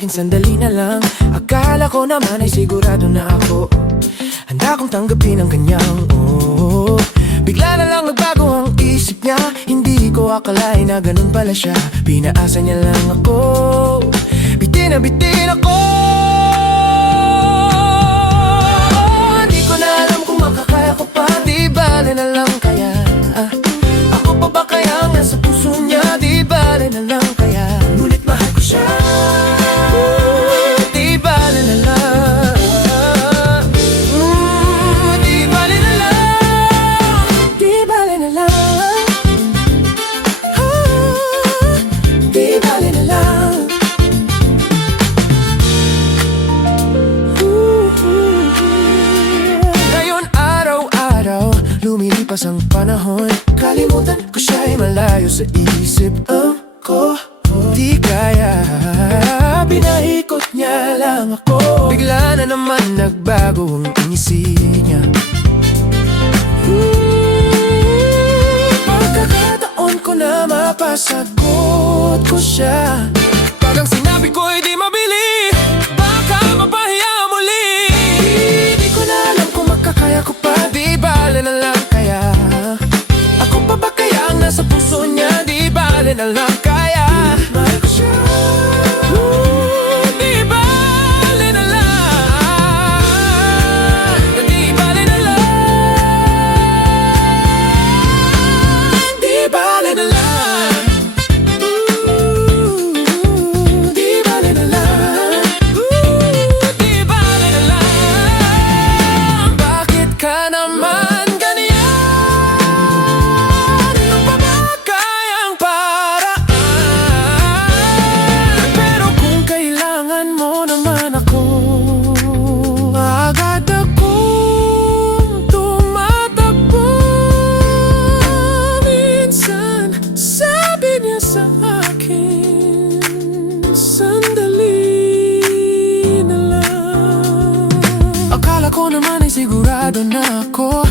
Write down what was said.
akin sandali na lang. Akala ko naman ay sigurado na ako. Handa kong tanggapin ang kanyang Bigla na lang nagbago ang isip niya. Hindi ko akalain na ganun pala siya. Pinaasa niya lang ako, bitin na bitin ako. Hindi ko na alam kung makakaya ko pa. Di bale na lang kaya ako pa ba kaya ang nasa puso niya? Di bale na lang kaya, ngunit mahal ko siya. Di bale na lang. Di bale na lang. Di bale na lang. Di bale na lang. Ngayon araw-araw lumilipas ang panahon. Kalimutan ko siya'y malayo sa isip ko. Di kaya, pinaikot niya lang ako. Bigla na naman nagbago ang inisip niya. Pagkakataon ko na mapasagot ko siya. Pag ang sinabi ko'y di mabili, baka mapahiya muli. Di ko na alam kung makakaya ko pa. Di bale na lang kaya, ako pa ba kaya ang nasa puso niya? Di bale na lang kaya, mahal ko siya. Di bale na lang. Di bale na lang. Di bale na lang. Di bale na lang. Di bale na lang. Bakit ka naman ganyan? Ano pa ba kayang paraan? Pero kung kailangan mo naman ako, agad akong tumatakbo. Minsan sabi niya sa akin, sandali na lang. Akala ko naman ay sigurado na ako.